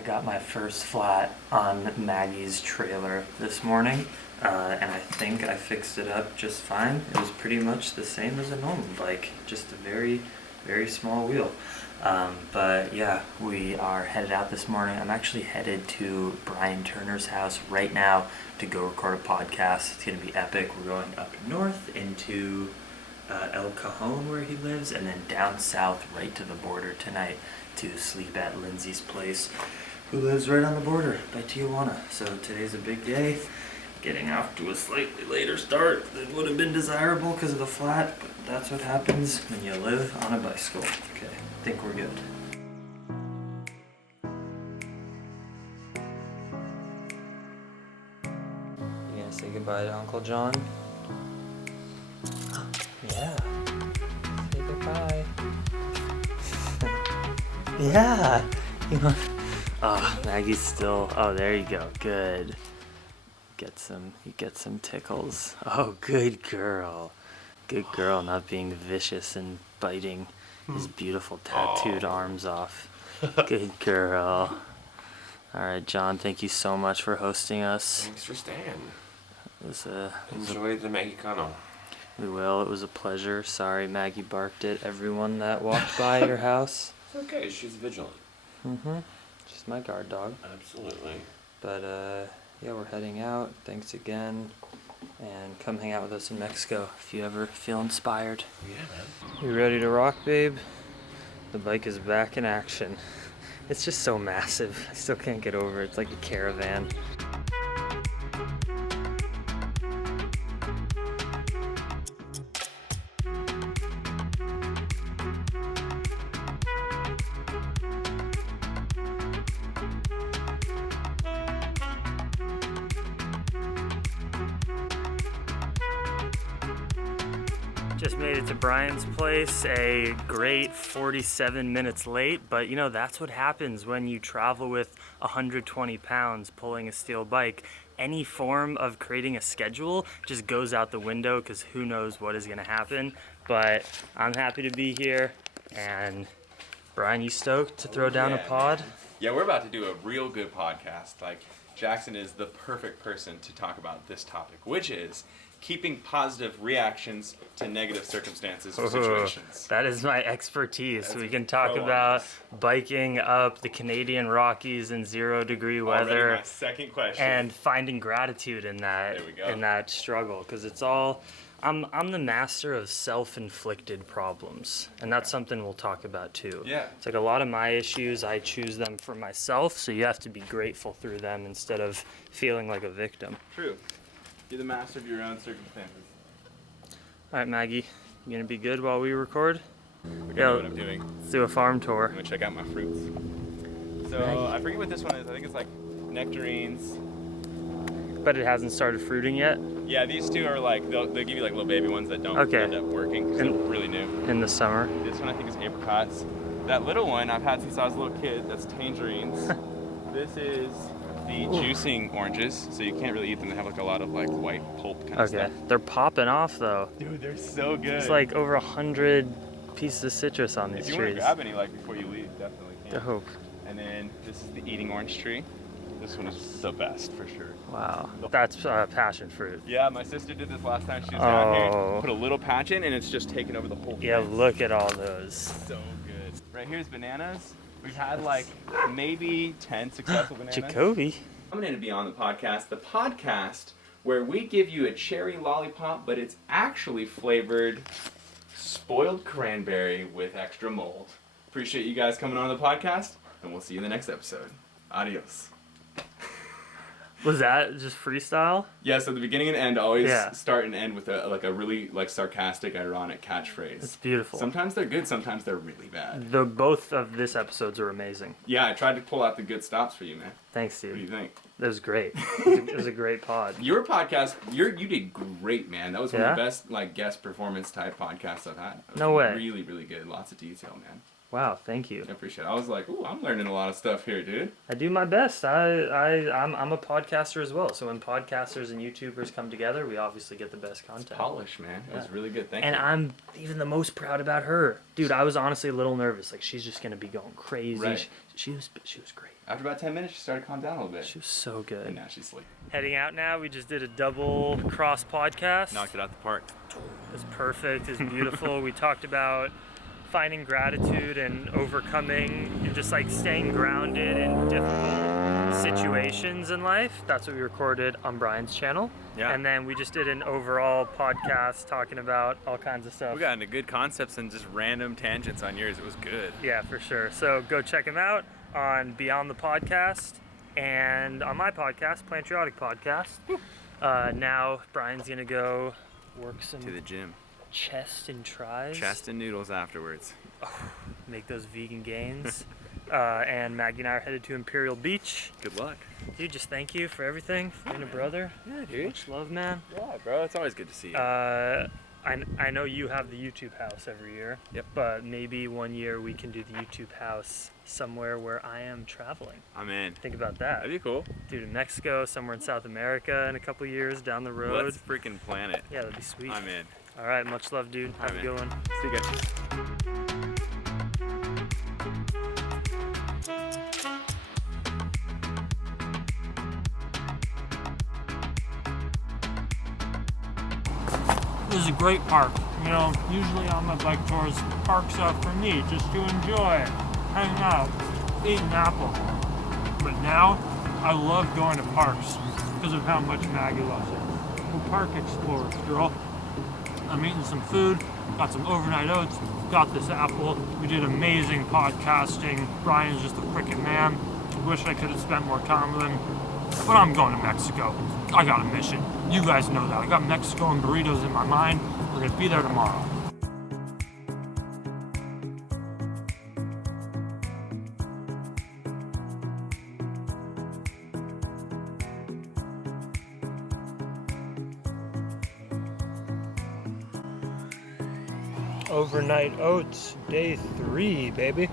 I got my first flat on Maggie's trailer this morning, and I think I fixed it up just fine. It was pretty much the same as a normal bike, just a very, very small wheel. But yeah, we are headed out this morning. I'm actually headed to Brian Turner's house right now to go record a podcast. It's going to be epic. We're going up north into El Cajon where he lives, and then down south right to the border tonight to sleep at Lindsey's place, who lives right on the border by Tijuana. So today's a big day, getting off to a slightly later start than would have been desirable because of the flat, but that's what happens when you live on a bicycle. Okay, I think we're good. You gonna say goodbye to Uncle John? Yeah. Say goodbye. Yeah. Maggie's still. Oh, there you go. Good. You get some tickles. Oh, good girl. Good girl, not being vicious and biting his beautiful tattooed arms off. Good girl. All right, John, thank you so much for hosting us. Thanks for staying. Enjoy the Mexicano. We will. It was a pleasure. Sorry Maggie barked at everyone that walked by your house. It's okay. She's vigilant. She's my guard dog. Absolutely. But, yeah, we're heading out. Thanks again. And come hang out with us in Mexico if you ever feel inspired. Yeah, man. You ready to rock, babe? The bike is back in action. It's just so massive. I still can't get over it. It's like a caravan. Just made it to Brian's place, a great 47 minutes late, but you know, that's what happens when you travel with 120 pounds pulling a steel bike. Any form of creating a schedule just goes out the window because who knows what is gonna happen. But I'm happy to be here, and Brian, you stoked to throw down a pod? Man. Yeah, we're about to do a real good podcast. Like, Jackson is the perfect person to talk about this topic, which is keeping positive reactions to negative circumstances or situations. That is my expertise. That's we can talk about biking up the Canadian Rockies in 0-degree weather. Already my second question. And finding gratitude in that, There we go. in that struggle, because it's all. I'm the master of self-inflicted problems, and that's something we'll talk about too. Yeah. It's like a lot of my issues, I choose them for myself, so you have to be grateful through them instead of feeling like a victim. True. You're the master of your own circumstances. All right, Maggie, you gonna be good while we record? We're gonna know what I'm doing. Let's do a farm tour. I'm gonna check out my fruits. So Maggie. I forget what this one is. I think it's like nectarines. But it hasn't started fruiting yet? Yeah, these two are like, they'll give you like little baby ones that don't Okay. end up working because they're really new. In the summer. This one I think is apricots. That little one I've had since I was a little kid, that's tangerines. This is the juicing oranges, so you can't really eat them. They have like a lot of like white pulp kind of Okay. stuff. They're popping off though. Dude, they're so good. It's like over 100 pieces of citrus on these if you want to trees. grab any like before you leave, definitely can. Dope. And then this is the eating orange tree. This one is the best for sure. Wow. That's passion fruit. Yeah, my sister did this last time she was down here. Oh. Put a little patch in and it's just taken over the whole Yeah, fence. look at all those. So good. Right here's bananas. We've had like maybe 10 successful bananas. Jacoby. I'm going to be on the podcast where we give you a cherry lollipop, but it's actually flavored spoiled cranberry with extra mold. Appreciate you guys coming on the podcast, and we'll see you in the next episode. Adios. Was that just freestyle? Yeah, so the beginning and end always Yeah. start and end with a really like sarcastic, ironic catchphrase. It's beautiful. Sometimes they're good, sometimes they're really bad. Both of this episodes are amazing. Yeah, I tried to pull out the good stops for you, man. Thanks, What do you dude. think? That was great. It was a great pod. Your podcast, you did great, man. That was one Yeah? of the best like guest performance type podcasts I've had. It was No way. Really, really good. Lots of detail, man. Wow, thank you. I appreciate it. I was like, ooh, I'm learning a lot of stuff here, dude. I do my best. I'm a podcaster as well. So when podcasters and YouTubers come together, we obviously get the best content. Polish, man. It was really good. Thank And you. I'm even the most proud about her. Dude, I was honestly a little nervous. Like, she's just going to be going crazy. Right. She was great. After about 10 minutes, she started to calm down a little bit. She was so good. And now she's asleep. Heading out now. We just did a double cross podcast. Knocked it out the park. It was perfect. It was beautiful. We talked about finding gratitude and overcoming and just like staying grounded in difficult situations in life. That's what we recorded on Brian's channel. Yeah. And then we just did an overall podcast talking about all kinds of stuff. We got into good concepts and just random tangents on yours. It was good. Yeah, for sure. So go check him out on Beyond the Podcast and on my podcast, Plantriotic Podcast. Now Brian's gonna go work some To the gym. chest and tries. Chest and noodles afterwards. Make those vegan gains. And Maggie and I are headed to Imperial Beach. Good luck. Dude, just thank you for everything, for being a brother. Yeah, dude. Much love, man. Yeah, bro. It's always good to see you. I know you have the YouTube house every year. Yep. But maybe one year we can do the YouTube house somewhere where I am traveling. I'm in. Think about that. That'd be cool. Dude, in Mexico, somewhere in South America in a couple years down the road. Let's freaking plan it. Yeah, that'd be sweet. I'm in. All right, much love, dude. Have a man. good one. See you guys. This is a great park. You know, usually on my bike tours, parks are for me just to enjoy, hang out, eat an apple. But now, I love going to parks because of how much Maggie loves it. We're park explorers, girl. I'm eating some food, got some overnight oats, got this apple. We did amazing podcasting. Brian's just a freaking man. I wish I could have spent more time with him. But I'm going to Mexico. I got a mission. You guys know that. I got Mexico and burritos in my mind. We're gonna be there tomorrow. Overnight oats, day 3, baby.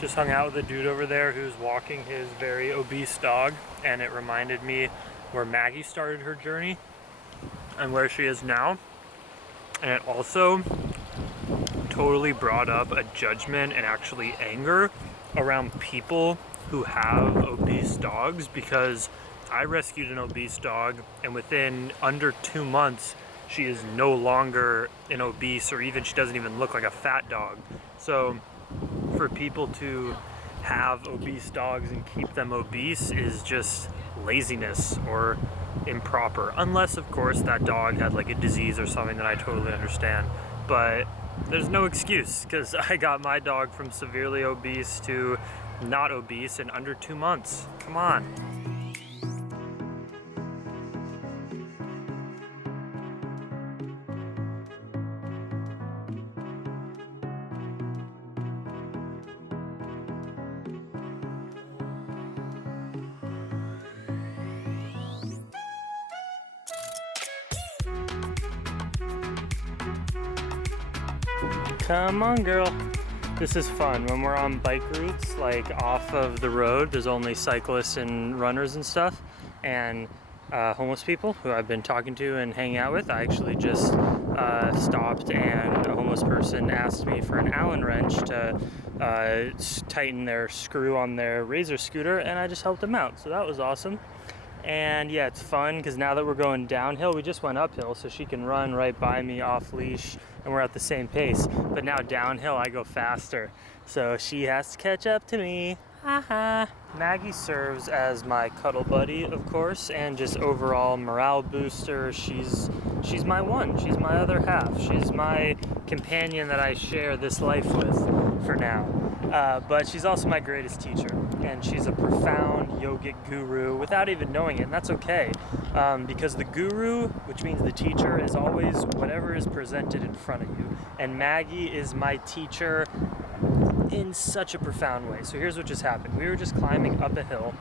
Just hung out with a dude over there who's walking his very obese dog, and it reminded me where Maggie started her journey and where she is now. And it also totally brought up a judgment and actually anger around people who have obese dogs, because I rescued an obese dog, and within under 2 months she is no longer an obese, or even she doesn't even look like a fat dog. So for people to have obese dogs and keep them obese is just laziness or improper, unless of course that dog had like a disease or something that I totally understand. But there's no excuse, because I got my dog from severely obese to not obese in under 2 months. Come on. Come on, girl. This is fun. When we're on bike routes, like off of the road, there's only cyclists and runners and stuff, and homeless people who I've been talking to and hanging out with. I actually just stopped, and a homeless person asked me for an Allen wrench to tighten their screw on their Razor scooter, and I just helped them out. So that was awesome. And yeah, it's fun because now that we're going downhill, we just went uphill, so she can run right by me off leash and we're at the same pace. But now downhill, I go faster, so she has to catch up to me. Haha. Maggie serves as my cuddle buddy, of course, and just overall morale booster. She's my one. She's my other half. She's my companion that I share this life with for now. But she's also my greatest teacher, and she's a profound yogic guru without even knowing it, and that's okay, because the guru, which means the teacher, is always whatever is presented in front of you, and Maggie is my teacher in such a profound way. So here's what just happened. We were just climbing up a hill,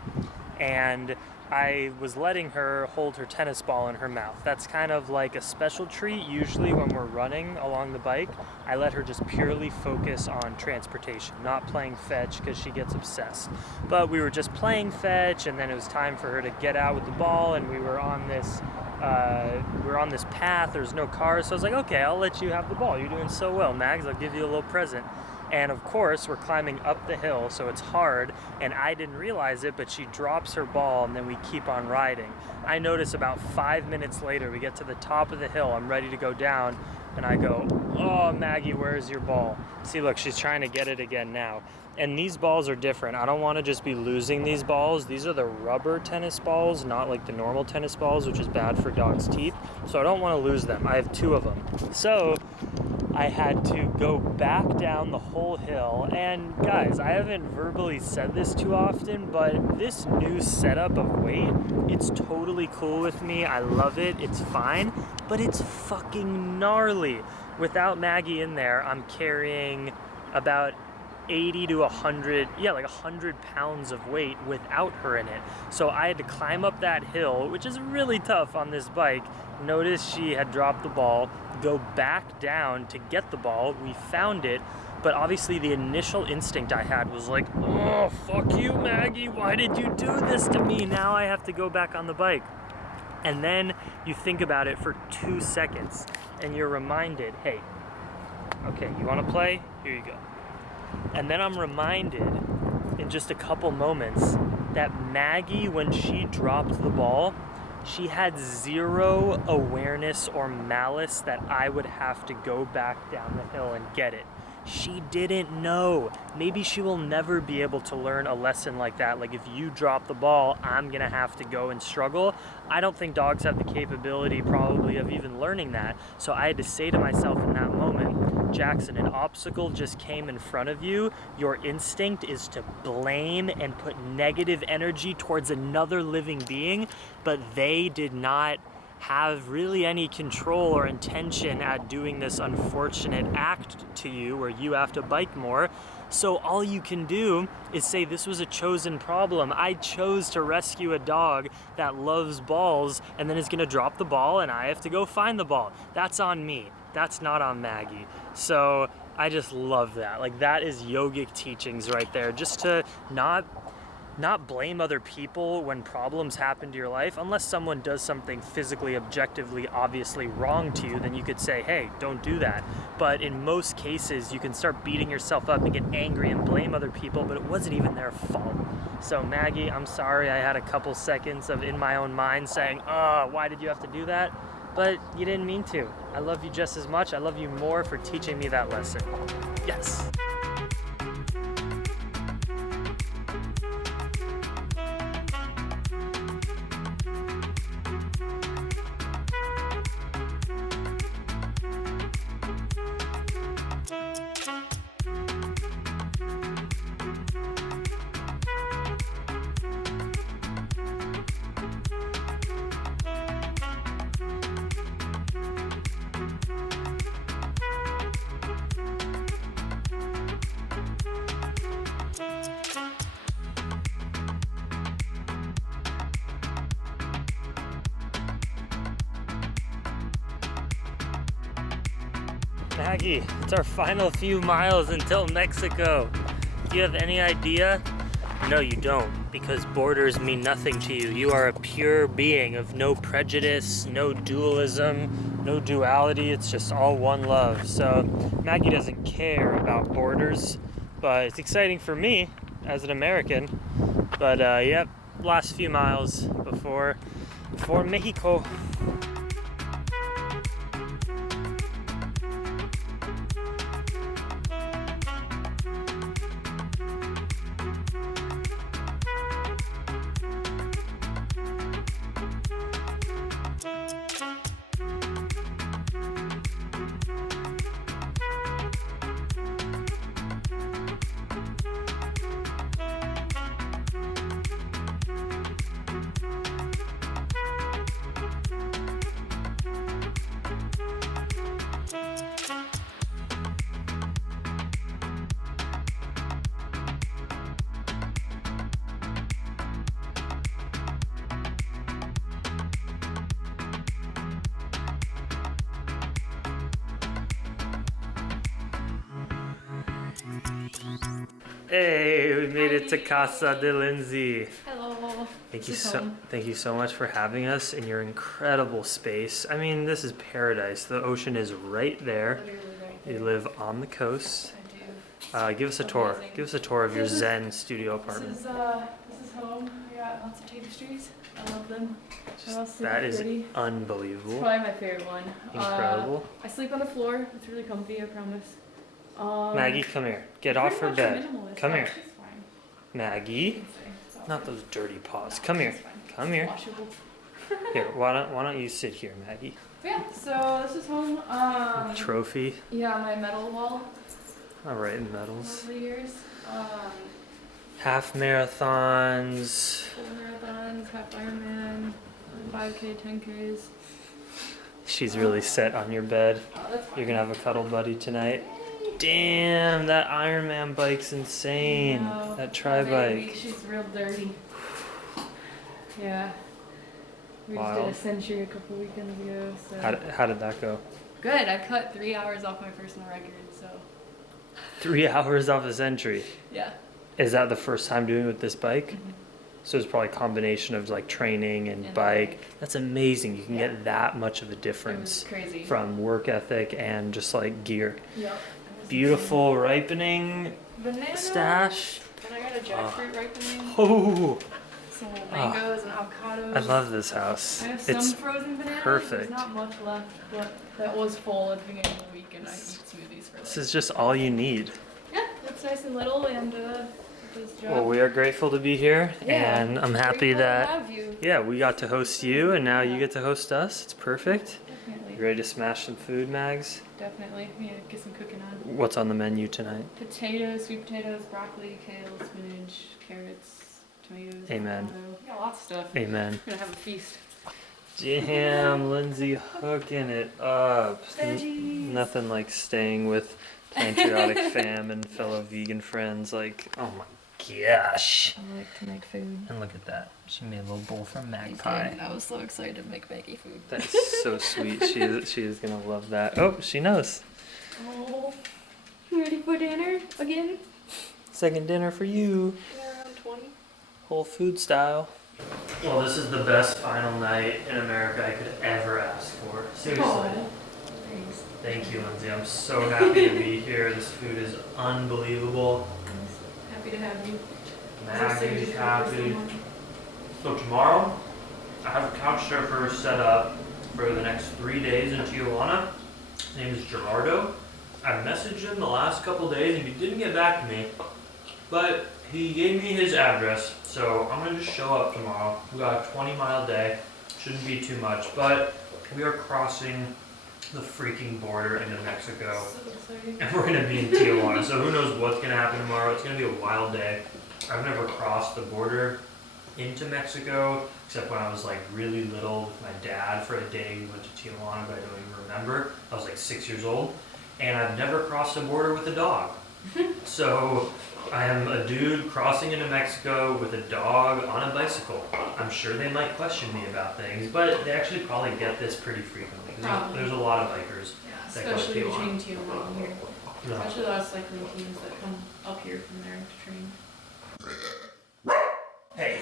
and I was letting her hold her tennis ball in her mouth. That's kind of like a special treat. Usually when we're running along the bike, I let her just purely focus on transportation, not playing fetch because she gets obsessed. But we were just playing fetch, and then it was time for her to get out with the ball, and we were on this path. There's no cars, so I was like, okay, I'll let you have the ball. You're doing so well, Mags. I'll give you a little present. And of course, we're climbing up the hill, so it's hard, and I didn't realize it, but she drops her ball, and then we keep on riding. I notice about 5 minutes later, we get to the top of the hill, I'm ready to go down, and I go, oh, Maggie, where's your ball? See, look, she's trying to get it again now. And these balls are different. I don't want to just be losing these balls. These are the rubber tennis balls, not like the normal tennis balls, which is bad for dogs' teeth. So I don't want to lose them. I have 2 of them. So I had to go back down the whole hill. And guys, I haven't verbally said this too often, but this new setup of weight, it's totally cool with me. I love it. It's fine, but it's fucking gnarly. Without Maggie in there, I'm carrying about 80 to 100, like 100 pounds of weight without her in it. So I had to climb up that hill, which is really tough on this bike. Notice she had dropped the ball, go back down to get the ball. We found it, but obviously the initial instinct I had was like, oh, fuck you, Maggie, why did you do this to me? Now I have to go back on the bike. And then you think about it for 2 seconds, and you're reminded, hey, okay, you wanna play? Here you go. And then I'm reminded in just a couple moments that Maggie, when she dropped the ball, she had zero awareness or malice that I would have to go back down the hill and get it. She didn't know. Maybe she will never be able to learn a lesson like that. Like, if you drop the ball, I'm gonna have to go and struggle. I don't think dogs have the capability probably of even learning that. So I had to say to myself in that moment, Jackson, an obstacle just came in front of you. Your instinct is to blame and put negative energy towards another living being, but they did not have really any control or intention at doing this unfortunate act to you where you have to bike more. So all you can do is say, this was a chosen problem. I chose to rescue a dog that loves balls and then is gonna drop the ball and I have to go find the ball. That's on me. That's not on Maggie. So I just love that. Like, that is yogic teachings right there. Just to not blame other people when problems happen to your life. Unless someone does something physically, objectively, obviously wrong to you, then you could say, hey, don't do that. But in most cases, you can start beating yourself up and get angry and blame other people, but it wasn't even their fault. So Maggie, I'm sorry I had a couple seconds of in my own mind saying, oh, why did you have to do that? But you didn't mean to. I love you just as much. I love you more for teaching me that lesson. Yes. Maggie, it's our final few miles until Mexico. Do you have any idea? No, you don't, because borders mean nothing to you. You are a pure being of no prejudice, no dualism, no duality. It's just all one love. So Maggie doesn't care about borders, but it's exciting for me as an American. But yep, last few miles before Mexico. Hey, we made it to Casa de Lindsey. Hello. Thank you so much for having us in your incredible space. I mean, this is paradise. The ocean is right there. Literally right there. You live on the coast. I do. Give us a tour. Amazing. Give us a tour of your Zen studio apartment. This is home. We got lots of tapestries. I love them. They're all super That is pretty. It's unbelievable. probably my favorite one. Incredible. I sleep on the floor. It's really comfy, I promise. Maggie, come here. Get pretty off her much bed. minimalist. Come here. It's fine. Maggie. It's fine. It's all Not fine. those dirty paws. No, Come here. it's fine. Come It's here. washable. Here, why don't you sit here, Maggie? But yeah, so this is home. Trophy. Yeah, my medal wall All right, medals. over the years. Half marathons. Full marathons, half Ironman, 5K, 10Ks. She's really set on your bed. Oh, that's fine. You're gonna have a cuddle buddy tonight. Damn, that Ironman bike's insane. No, That tri baby, bike. she's real dirty. Yeah. We just Wild. did a century a couple weekends ago, so. How did that go? Good, I cut 3 hours off my personal record, so. 3 hours off a century. Yeah. Is that the first time doing it with this bike? Mhm. So it's probably a combination of like training and And bike. bike. That's amazing. You can Yeah. get that much of a It was difference crazy. from work ethic and just like gear. Yep. Beautiful ripening Banana. stash. And I got a jackfruit ripening. Oh, Some mangoes and avocados. I love this house. I have some It's frozen bananas. perfect. There's not much left, but that was full at the beginning of the week, and I eat smoothies for this like. is just all you need. Yeah, it's nice and little, and it does the job. Well, we are grateful to be here, Yeah, and I'm happy Grateful to that have you. yeah, we got to host you, and now you get to host us. It's perfect. Definitely. You ready to smash some food, Mags? Definitely. Yeah, get some cooking on. What's on the menu tonight? Potatoes, sweet potatoes, broccoli, kale, spinach, carrots, tomatoes. Amen. avocado. Yeah, lots of stuff. Amen. We're gonna have a feast. Damn, Lindsay hooking it up. Veggies. Nothing like staying with Plantriotic fam and fellow vegan friends. Like, oh my gosh. I like to make food. And look at that. She made a little bowl from Magpie. I was so excited to make Maggie food. That's so sweet. She is gonna love that. Oh, she knows. Oh, you ready for dinner again? Second dinner for you. Around 20. Whole food style. Well, this is the best final night in America I could ever ask for. Seriously. Thanks. Thank you, Lindsay. I'm so happy to be here. This food is unbelievable. Happy to have you. Maggie's happy. So tomorrow, I have a couch surfer set up for the next 3 days in Tijuana. His name is Gerardo. I messaged him the last couple days and he didn't get back to me, but he gave me his address, so I'm gonna just show up tomorrow. We got a 20-mile day, shouldn't be too much, but we are crossing the freaking border into Mexico. So exciting. And we're gonna be in Tijuana, so who knows what's gonna happen tomorrow. It's gonna be a wild day. I've never crossed the border into Mexico, except when I was like really little with my dad for a day. We went to Tijuana, but I don't even remember. I was like 6 years old. And I've never crossed the border with a dog. So I am a dude crossing into Mexico with a dog on a bicycle. I'm sure they might question me about things, but they actually probably get this pretty frequently. 'Cause Probably. There's a lot of bikers. Yeah, That go to especially Tijuana. between Tijuana and here. No. Especially a lot of cycling teams that come up here from there to train. Hey.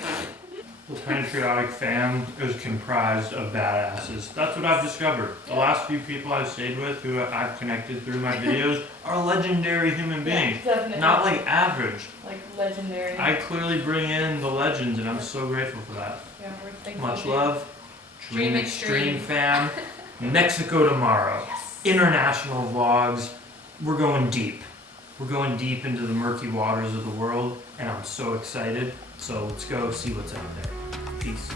The Plantriotic fam is comprised of badasses. That's what I've discovered. The last few people I've stayed with who I've connected through my videos are legendary human beings. Definitely. Not like average. Like legendary. I clearly bring in the legends and I'm so grateful for that. Yeah, we're thankful. Much to you. love. Dream Extreme. fam. Mexico tomorrow. Yes. International vlogs. We're going deep. We're going deep into the murky waters of the world and I'm so excited. So let's go see what's out there. Peace.